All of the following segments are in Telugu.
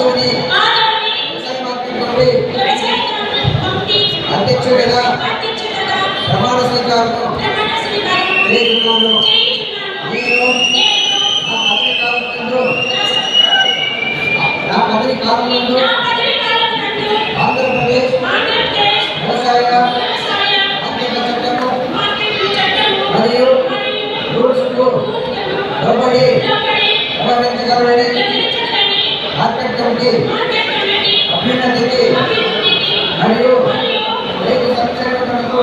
ఆదోని ముసల్మాన్ కమిటీ అధ్యక్షుడిగా ప్రమాణ స్వీకారం చేస్తున్నాను నేను నా పదవి కాలంలో నా పదవి కాలంలో ఆంధ్రప్రదేశ్ వ్యవసాయ ఆర్థిక చట్టము మరియు రూల్స్కు లోబడి వ్యవహరించగలనని కమిటీ అభ్యున్నతికి మరియు రైతు సంరక్షణకు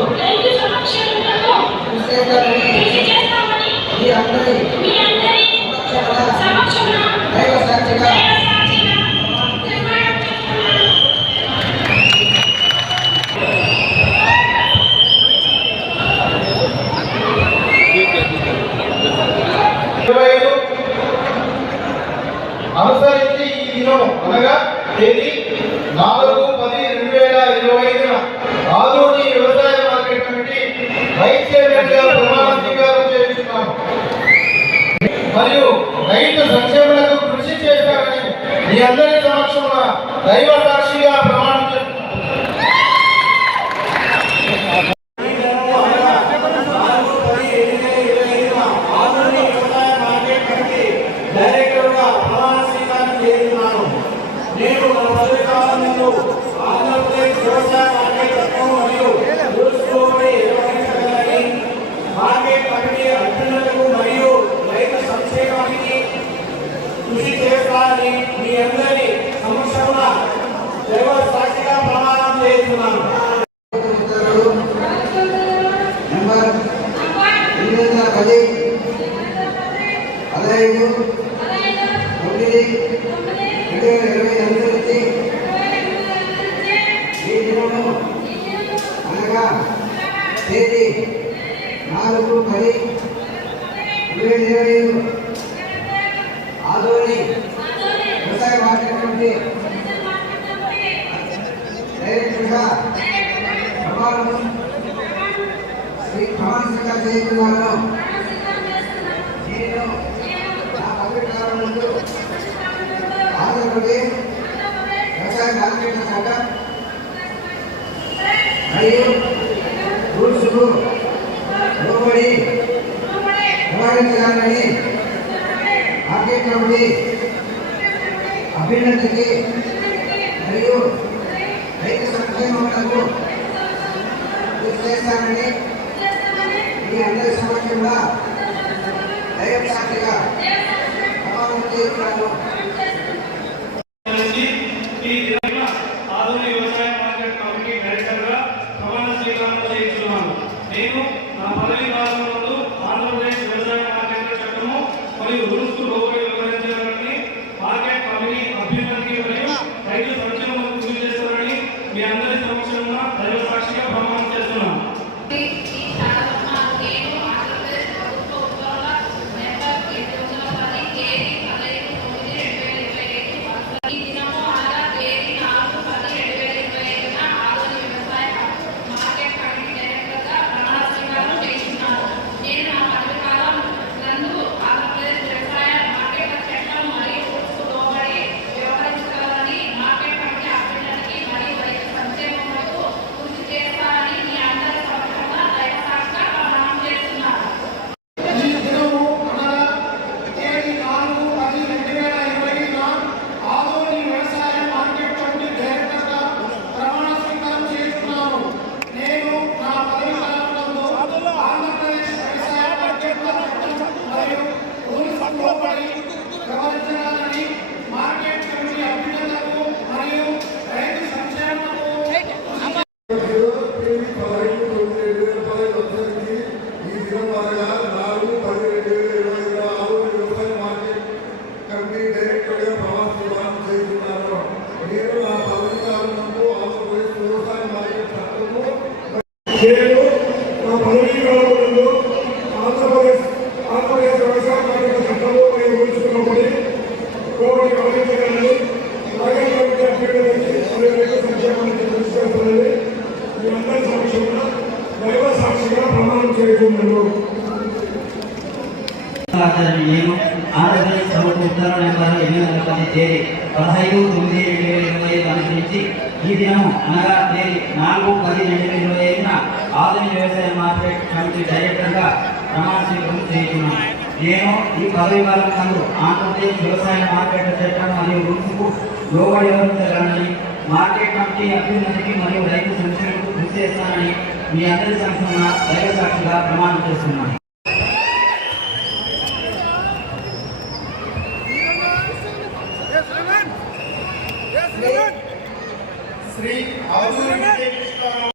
కృషి చేస్తామని మీ అందరి సమక్షమున సమక్షంలో దైవ సాక్షిగా దైవ సాక్షిగా నిర్మాణం చేస్తున్నాను. ఇరవై ఐదు అనుసరించి ఈ దినం అనగా తేదీ నాలుగు పది రెండు వేల ఇరవై ఐదున ఆదోని వ్యవసాయ మార్కెట్ కమిటీ వైస్ చైర్మన్గా ప్రమాణ స్వీకారం చేస్తున్నాను మరియు రైతు సంక్షేమలకు కృషి చేశారని మీ అందరి సమక్షంలో దైవ సాక్షిగా ప్రమాణం చేస్తున్నాను డైరెక్టర్గా ప్రమాణ స్వీకారం చేస్తున్నాను నేను నా పదవి కాలంలో ఆంధ్రప్రదేశ్ వ్యవసాయ మార్కెట్ చట్టం మరియు రూల్స్ లోబడి నిర్వహించగలని మార్కెట్ కమిటీ అభ్యున్నతకు మరియు రైతు సంక్షేమానికి కృషి చేస్తానని మీ అందరి సమక్షంలో దైవ సాక్షిగా ప్రమాణం చేస్తున్నాను నెంబర్ ఎనిమిది వందల పది. పదహైదు. తొమ్మిది. రెండు వేల ఇరవై అనుసరించి ఈ దినము అనగా తేదీ నాలుగు పది. రెండు వేల ఇరవై ఐదు. ఆదోని. వ్యవసాయ మార్కెట్ కమిటీ డైరెక్టర్గా ప్రమాణం శ్రీ చేస్తున్నాను. నేను నా పదవి కాలంలో ఆంధ్రప్రదేశ్ వ్యవసాయ మార్కెట్ చట్టం మరియు రూల్స్కు లోబడి వ్యవహరించగలని మార్కెట్ కమిటీ అభ్యున్నతికి మరియు రైతు సంక్షేమములకు కృషి చేస్తానని మీ అందరి సమక్షంలో దైవ సాక్షిగా ప్రమాణం చేస్తున్నాను నుంచి ఈ దినాన ఆధునిక వ్యవసాయ మార్కెట్ కమిటీ డైరెక్టర్గా ప్రమాణ స్వీకారం చేస్తున్నాను నేను నా పదవి కాలంలో ఆంధ్రప్రదేశ్ వ్యవసాయ మార్కెట్ చట్టము మరియు రూల్స్ లోబడి వివరించాలని మార్కెట్ కమిటీ అభ్యున్నతికి మరియు రైతు సంక్షేమం కృషి చేస్తారని మీ అందరి సమక్షంలో దైవ సాక్షిగా ప్రమాణం చేస్తున్నాను ఈ కార్యక్రమాలు నేను ఆంధ్రప్రదేశ్ ప్రభుత్వ ఉద్యోగుల నెంబర్ ఎనిమిది వందల పది తేదీ పదహైదు తొమ్మిది రెండు వేల ఇరవై ఐదు ఈ దినము అనగా తేదీ నాలుగు పది రెండు వేల ఇరవై ఐదున ఆదోని వ్యవసాయ మార్కెట్ కమిటీ డైరెక్టర్గా ప్రమాణ స్వీకారం చేస్తున్నాను నేను నా పదవి కాలం నందు ఆంధ్రప్రదేశ్ వ్యవసాయ మార్కెట్ చట్టం మరియు రూల్స్ లోబడి వ్యవహరించగలని మార్కెట్ కమిటీ అభ్యర్థికి మరియు రైతు సంక్షేమములకు కృషి చేస్తారని మీ అందరి సమక్షంలో దైవ సాక్షిగా ప్రమాణం చేస్తున్నాను ఈ దినము అనగా తేదీ నాలుగు పది రెండు వేల ఇరవై ఐదున ఆదోని వ్యవసాయ మార్కెట్ కమిటీ డైరెక్టర్గా ప్రమాణ స్వీకారం చేస్తున్నాను నేను నా పదవి కాలంలో ఆంధ్రప్రదేశ్ వ్యవసాయ మార్కెట్ చట్టం మరియు రూల్స్ లోబడి వ్యవహరించాలని మార్కెట్ కమిటీ అభ్యున్నతకు మరియు రైతు సంక్షేమకు ఈ దినం అనగా నాలుగు పది రెండు వేల ఇరవై ఐదులో ఆవుల వ్యవసాయ మార్కెట్ కమిటీ డైరెక్టర్గా ప్రమాణ స్వీకారం చేస్తున్నాను నేను నా పదవి కాలంలో ఆంధ్రప్రదేశ్ వ్యవసాయ మార్కెట్ చట్టము నేను నా పదవి కాలంలో ఆంధ్రప్రదేశ్ ఆంధ్రప్రదేశ్ వ్యవసాయ మార్కెట్ చట్టము మరియు రూల్స్ లోబడి లోబడి వ్యవహరించగలని మార్కెట్ మరియు రైతు సంక్షేమానికి కృషి చేస్తానని మీ అందరి సమక్షంలో దైవ సాక్షిగా ప్రమాణం చేస్తున్నాను నేను ఆంధ్రప్రదేశ్ ప్రభుత్వ ఉత్తర్వుల నెంబర్ ఎనిమిది వందల పది తేదీ పదహైదు తొమ్మిది రెండు వేల ఇరవై ఐదు అనుసరించి ఈ దినం అనగా తేదీ నాలుగు పది రెండు వేల ఇరవై ఐదున ఆధునిక వ్యవసాయ మార్కెట్ కమిటీ డైరెక్టర్గా ప్రమాణ చేస్తున్నాను నేను ఈ పదవి కాలం నందు ఆంధ్రప్రదేశ్ వ్యవసాయ మార్కెట్ చట్టం మరియు రూల్స్కు లోబడి వ్యవహరించగలనని మార్కెట్ కమిటీ అభ్యున్నతికి మరియు రైతు సంక్షేమకు కృషి చేస్తానని మీ అందరి సంస్థ దైవ సాక్షిగా ప్రమాణం చేస్తున్నాను. శ్రీ ఆదూరి